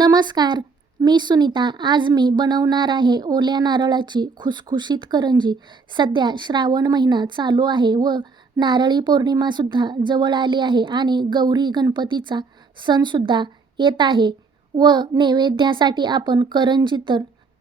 नमस्कार मी सुनीता. आज मी बनवणार आहे ओल्या नारळाची खुसखुशीत करंजी. सध्या श्रावण महिना चालू आहे व नारळी पौर्णिमासुद्धा जवळ आली आहे आणि गौरी गणपतीचा सणसुद्धा येत आहे व नैवेद्यासाठी आपण करंजी तर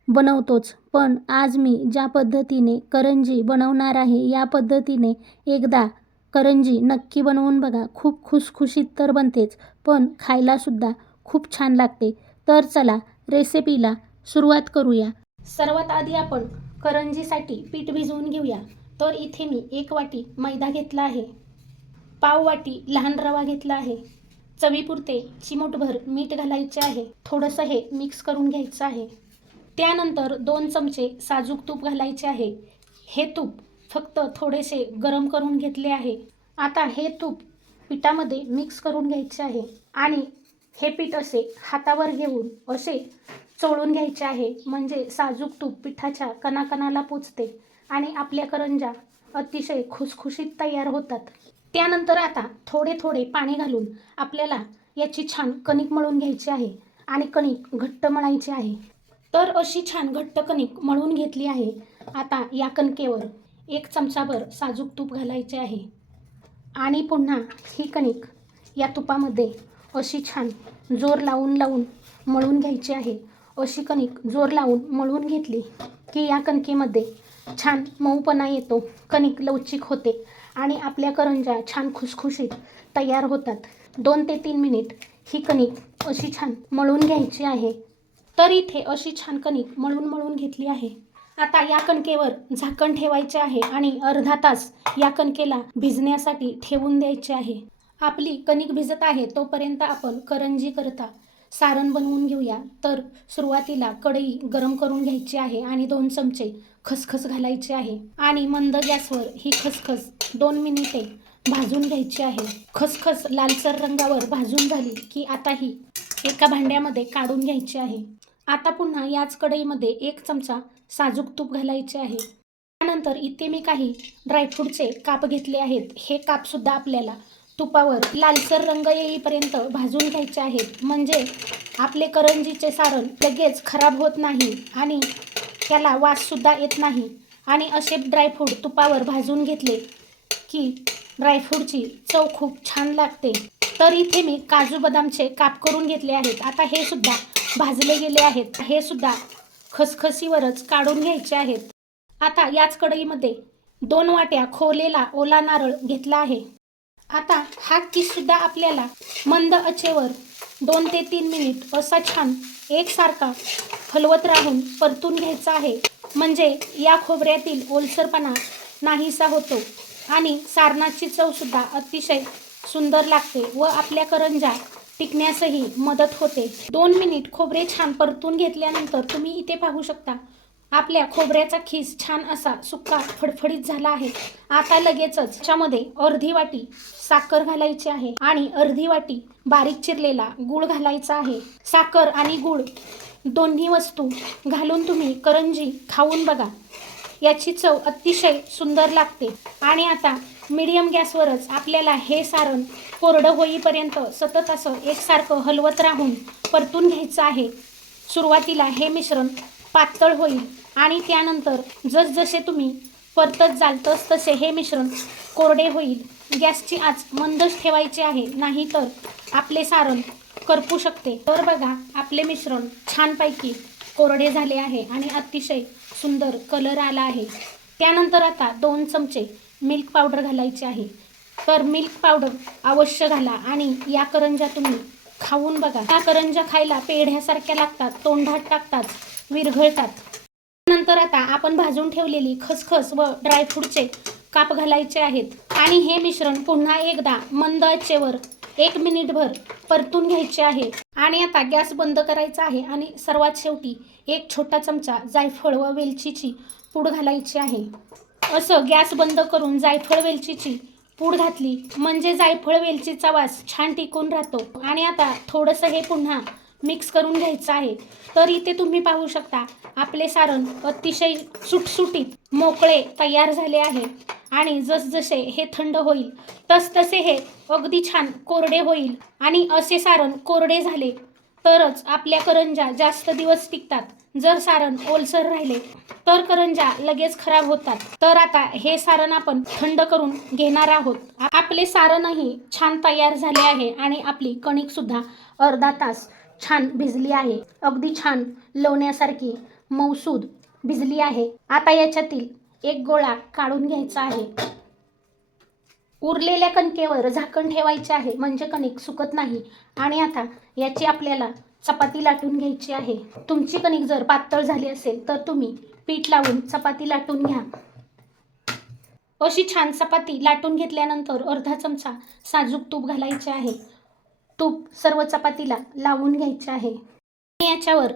बनवतोच पण आज मी ज्या पद्धतीने करंजी बनवणार आहे या पद्धतीने एकदा करंजी नक्की बनवून बघा. खूप खुसखुशीत तर बनतेच पण खायलासुद्धा खूप छान लागते. तर चला रेसिपीला सुरुवात करूया. सर्वात आधी आपण करंजीसाठी पीठ भिजवून घेऊया. तर इथे मी एक वाटी मैदा घेतला आहे. पाव वाटी लहान रवा घेतला आहे. चवीपुरते चिमूटभर मीठ घालायचे आहे. थोडंसं हे मिक्स करून घ्यायचं आहे. त्यानंतर दोन चमचे साजूक तूप घालायचे आहे. हे तूप फक्त थोडेसे गरम करून घेतले आहे. आता हे तूप पिठामध्ये मिक्स करून घ्यायचे आहे. आणि हे पीठ असे हातावर घेऊन असे चोळून घ्यायचे आहे. म्हणजे साजूक तूप पिठाच्या कणाकणाला पोचते आणि आपल्या करंजा अतिशय खुसखुशीत तयार होतात. त्यानंतर आता थोडे थोडे पाणी घालून आपल्याला याची छान कणिक मळून घ्यायची आहे आणि कणिक घट्ट मळायची आहे. तर अशी छान घट्ट कणिक मळून घेतली आहे. आता या कणकेवर एक चमचाभर साजूक तूप घालायचे आहे. आणि पुन्हा ही कणिक या तुपामध्ये अशी छान जोर लावून लावून मळून घ्यायची आहे. अशी कणिक जोर लावून मळून घेतली की या कणकेमध्ये छान मऊपणा येतो. कणिक लवचिक होते आणि आपल्या करंजा छान खुसखुशीत तयार होतात. दोन ते तीन मिनिट ही कणिक अशी छान मळून घ्यायची आहे. तर इथे अशी छान कणिक मळून मळून घेतली आहे. आता या कणकेवर झाकण ठेवायचे आहे आणि अर्धा तास या कणकेला भिजण्यासाठी ठेवून द्यायचे आहे. आपली कणिक भिजत आहे तोपर्यंत आपण करंजी करता. सारण बनवून घेऊया. तर सुरुवातीला कढई गरम करून घ्यायची आहे आणि दोन चमचे खसखस घालायचे आहे. आणि मंद गॅसवर ही खसखस दोन मिनिटे भाजून घ्यायची आहे. खसखस लालसर रंगावर भाजून झाली की आता ही एका भांड्यामध्ये काढून घ्यायची आहे. आता पुन्हा याच कढईमध्ये एक चमचा साजूक तूप घालायचे आहे. त्यानंतर इथे मी काही ड्रायफ्रूटचे काप घेतले आहेत. हे कापसुद्धा आपल्याला तुपावर लालसर रंग येईपर्यंत भाजून घ्यायचे आहेत. म्हणजे आपले करंजीचे सारण लगेच खराब होत नाही आणि त्याला वाससुद्धा येत नाही. आणि असे ड्रायफ्रूट तुपावर भाजून घेतले की ड्रायफ्रूटची चव खूप छान लागते. तर इथे मी काजू बदामचे काप करून घेतले आहेत. आता हे सुद्धा भाजले गेले आहेत. हे सुद्धा खसखसीवरच काढून घ्यायचे आहेत. आता याच कढईमध्ये दोन वाट्या खोलेला ओला नारळ घेतला आहे. आता हा किससुद्धा आपल्याला मंद अचेवर दोन ते तीन मिनिट असा छान एकसारखा हलवत राहून परतून घ्यायचा आहे. म्हणजे या खोबऱ्यातील ओलसरपणा नाहीसा होतो आणि सारणाची चवसुद्धा अतिशय सुंदर लागते व आपल्या करंजा टिकण्यासही मदत होते. दोन मिनिट खोबरे छान परतून घेतल्यानंतर तुम्ही इथे पाहू शकता आपल्या खोबऱ्याचा खीस छान असा सुक्का फडफडीत झाला आहे. आता लगेचच त्याच्यामध्ये अर्धी वाटी साखर घालायची आहे आणि अर्धी वाटी बारीक चिरलेला गूळ घालायचा आहे. साखर आणि गूळ दोन्ही वस्तू घालून तुम्ही करंजी खाऊन बघा. याची चव अतिशय सुंदर लागते. आणि आता मीडियम गॅसवरच आपल्याला हे सारण कोरडं होईपर्यंत सतत असं एकसारखं हलवत राहून परतून घ्यायचं आहे. सुरुवातीला हे मिश्रण पातळ होईल. आणि त्यानंतर जसजसे तुम्ही परतत जाल तस तसे हे मिश्रण कोरडे होईल. गॅसची आच मंदच ठेवायची आहे. नाही तर आपले सारण करपू शकते. तर बघा आपले मिश्रण छानपैकी कोरडे झाले आहे आणि अतिशय सुंदर कलर आला आहे. त्यानंतर आता दोन चमचे मिल्क पावडर घालायचे आहे. तर मिल्क पावडर अवश्य घाला आणि या करंजा तुम्ही खाऊन बघा. या करंजा खायला पेढ्यासारख्या लागतात तोंडात टाकतात विरघळतात. नंतर आता आपण भाजून ठेवलेली खसखस व ड्रायफ्रूटचे काप घालायचे आहेत. आणि हे मिश्रण पुन्हा एकदा मंद आचेवर एक मिनिटभर परतून घ्यायचे आहे. आणि आता गॅस बंद करायचा आहे आणि सर्वात शेवटी एक छोटा चमचा जायफळ व वेलचीची पूड घालायची आहे. असं गॅस बंद करून जायफळ वेलचीची पूड घातली म्हणजे जायफळ वेलचीचा वास छान टिकून राहतो. आणि आता थोडंसं हे पुन्हा मिक्स करून घ्यायचं आहे. तर इथे तुम्ही पाहू शकता आपले सारण अतिशय सुटसुटीत मोकळे तयार झाले आहे. आणि जसजसे हे थंड होईल तसतसे हे अगदी छान कोरडे होईल. आणि असे सारण कोरडे झाले तरच आपल्या करंजा जास्त दिवस टिकतात. जर सारण ओलसर राहिले तर करंजा लगेच खराब होतात. तर आता हे सारण आपण थंड करून घेणार आहोत. आपले सारणही छान तयार झाले आहे आणि आपली कणिक सुद्धा अर्धा तास छान भिजली आहे. अगदी छान लवण्यासारखी मौसूद भिजली आहे. आता याच्यातील एक गोळा काढून घ्यायचा आहे. उरलेल्या कणकेवर झाकण ठेवायचे आहे. म्हणजे कणिक सुकत नाही. आणि आता याची आपल्याला चपाती लाटून घ्यायची आहे. तुमची कणिक जर पातळ झाली असेल तर तुम्ही पीठ लावून चपाती लाटून घ्या. अशी छान चपाती लाटून घेतल्यानंतर अर्धा चमचा साजूक तूप घालायचे आहे. तूप सर्व चपातीला लावून घ्यायचे आहे. आणि याच्यावर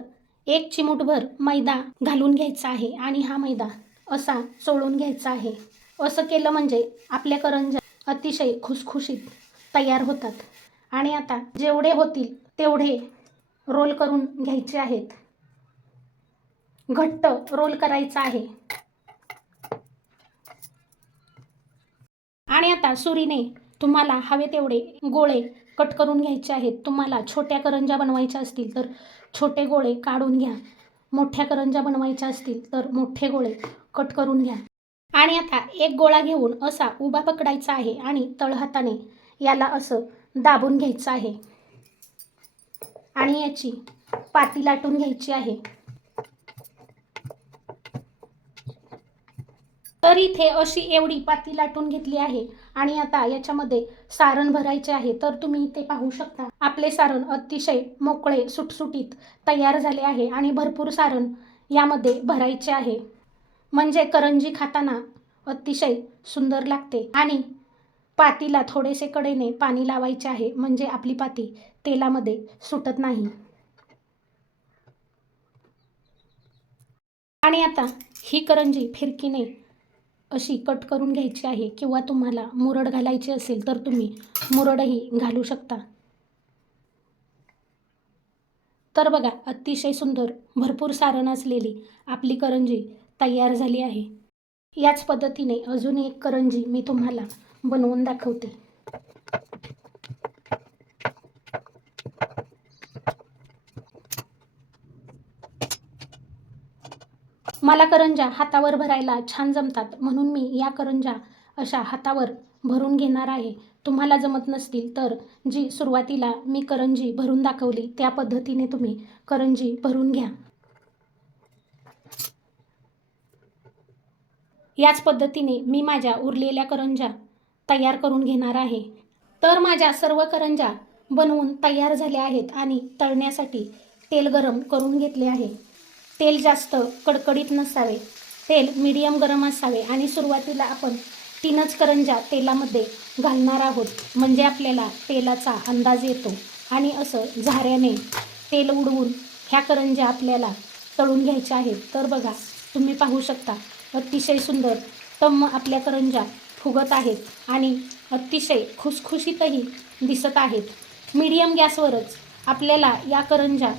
एक चिमूटभर मैदा घालून घ्यायचा आहे आणि हा मैदा असा चोळून घ्यायचा आहे. असं केलं म्हणजे आपल्या करंजा अतिशय खुसखुशीत तयार होतात. आणि आता जेवढे होतील तेवढे रोल करून घ्यायचे आहेत. घट्ट रोल करायचा आहे. आणि आता सुरीने तुम्हाला हवे तेवढे गोळे कट करून घ्यायचे आहेत. तुम्हाला छोट्या करंजा बनवायच्या असतील तर छोटे गोळे काढून घ्या. मोठ्या करंजा बनवायच्या असतील तर मोठे गोळे कट करून घ्या. आणि आता एक गोळा घेऊन असा उभा पकडायचा आहे आणि तळहाताने याला असं दाबून घ्यायचं आहे. आणि याची पाती लाटून घ्यायची आहे. तर इथे अशी एवढी पाती लाटून घेतली आहे. आणि आता याच्यामध्ये सारण भरायचे आहे. तर तुम्ही इथे पाहू शकता. आपले सारण अतिशय मोकळे सुटसुटीत तयार झाले आहे आणि भरपूर सारण यामध्ये भरायचे आहे. म्हणजे करंजी खाताना अतिशय सुंदर लागते. आणि पातीला थोडेसे कडेने पाणी लावायचे आहे. म्हणजे आपली पाती तेलामध्ये सुटत नाही. आणि आता ही करंजी फिरकीने अशी कट करून घ्यायची आहे किंवा तुम्हाला मुरड घालायची असेल तर तुम्ही मुरडही घालू शकता. तर बघा अतिशय सुंदर भरपूर सारण असलेली आपली करंजी तयार झाली आहे. याच पद्धतीने अजून एक करंजी मी तुम्हाला बनवून दाखवते. मला करंजा हातावर भरायला छान जमतात म्हणून मी या करंजा अशा हातावर भरून घेणार आहे. तुम्हाला जमत नसतील तर जी सुरुवातीला मी करंजी भरून दाखवली त्या पद्धतीने तुम्ही करंजी भरून घ्या. याच पद्धतीने मी माझ्या उरलेल्या करंजा तयार करून घेणार आहे. तर माझ्या सर्व करंजा बनवून तयार झाल्या आहेत आणि तळण्यासाठी तेल गरम करून घेतले आहे. तेल जास्त कडकडीत नसावे. तेल मीडियम गरम असावे आणि सुरुवातीला आपण तीनच करंजा तेलामध्ये घालणार आहोत. म्हणजे आपल्याला तेलाचा अंदाज येतो. आणि असं झाऱ्याने तेल उडवून ह्या करंजा आपल्याला तळून घ्यायच्या आहेत. तर बघा तुम्ही पाहू शकता अतिशय सुंदर टम्म आपल्या करंजा फुगत आहेत आणि अतिशय खुसखुशीतही दिसत आहेत. मीडियम गॅसवरच आपल्याला या करंजा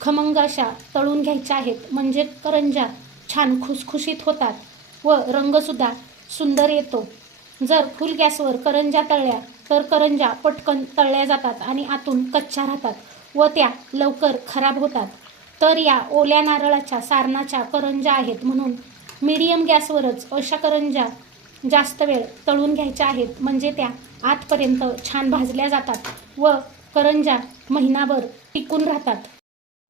खमंग अशा तळून घ्यायच्या आहेत. म्हणजे करंजा छान खुसखुशीत होतात व रंगसुद्धा सुंदर येतो. जर फुल गॅसवर करंजा तळल्या तर करंजा पटकन तळल्या जातात आणि आतून कच्च्या राहतात व त्या लवकर खराब होतात. तर या ओल्या नारळाच्या सारणाच्या करंजा आहेत म्हणून मीडियम गॅसवरच अशा करंजा जास्त वेळ तळून घ्यायच्या आहेत. म्हणजे त्या आतपर्यंत छान भाजल्या जातात व करंजा महिनाभर टिकून राहतात.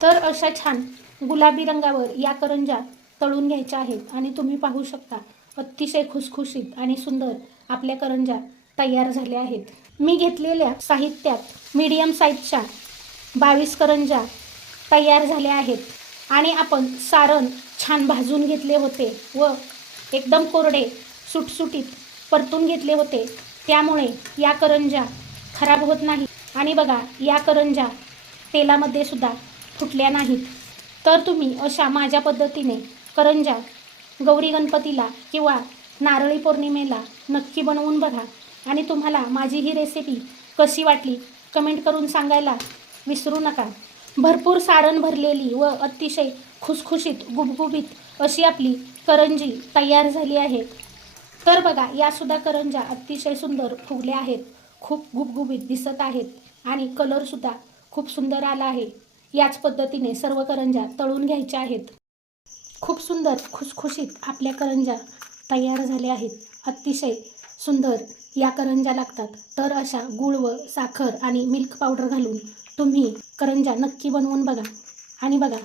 तर अशा छान गुलाबी रंगावर या करंजा तळून घ्यायच्या आहेत आणि तुम्ही पाहू शकता अतिशय खुसखुशीत आणि सुंदर आपल्या करंजा तयार झाल्या आहेत. मी घेतलेल्या साहित्यात मीडियम साईजच्या बावीस करंजा तयार झाल्या आहेत आणि आपण सारण छान भाजून घेतले होते व एकदम कोरडे सुटसुटीत परतून घेतले होते. त्यामुळे या करंजा खराब होत नाही. आणि बघा या करंजा तेलामध्ये सुद्धा फुटल्या नाहीत. तर तुम्ही अशा माझ्या पद्धतीने करंजा गौरी गणपतीला किंवा नारळी पौर्णिमेला नक्की बनवून बघा आणि तुम्हाला माझी ही रेसिपी कशी वाटली कमेंट करून सांगायला विसरू नका. भरपूर सारण भरलेली व अतिशय खुसखुशीत गुबगुबीत अशी आपली करंजी तयार झाली आहे. तर बघा यासुद्धा करंजा अतिशय सुंदर फुगल्या आहेत. खूप गुबगुबीत दिसत आहेत आणि कलरसुद्धा खूप सुंदर आला आहे. याच पद्धतीने सर्व करंज्या तळून घ्यायच्या आहेत. खूप सुंदर खुसखुशीत आपल्या करंज्या तयार झाल्या आहेत. अतिशय सुंदर या करंज्या लागतात. तर अशा गूळ व साखर आणि मिल्क पावडर घालून तुम्ही करंज्या नक्की बनवून बघा. आणि बघा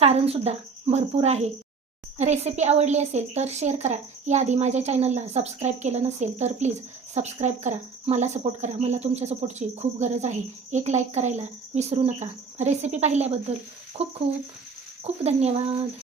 सारणसुद्धा भरपूर आहे. रेसिपी आवडली असेल तर शेअर करा. याआधी माझ्या चॅनलला सबस्क्राईब केलं नसेल तर प्लीज सबस्क्राईब करा मला सपोर्ट करा. मला तुमच्या सपोर्टची खूप गरज आहे. एक लाईक करायला विसरू नका. रेसिपी पाहिल्याबद्दल खूप खूप खूप धन्यवाद.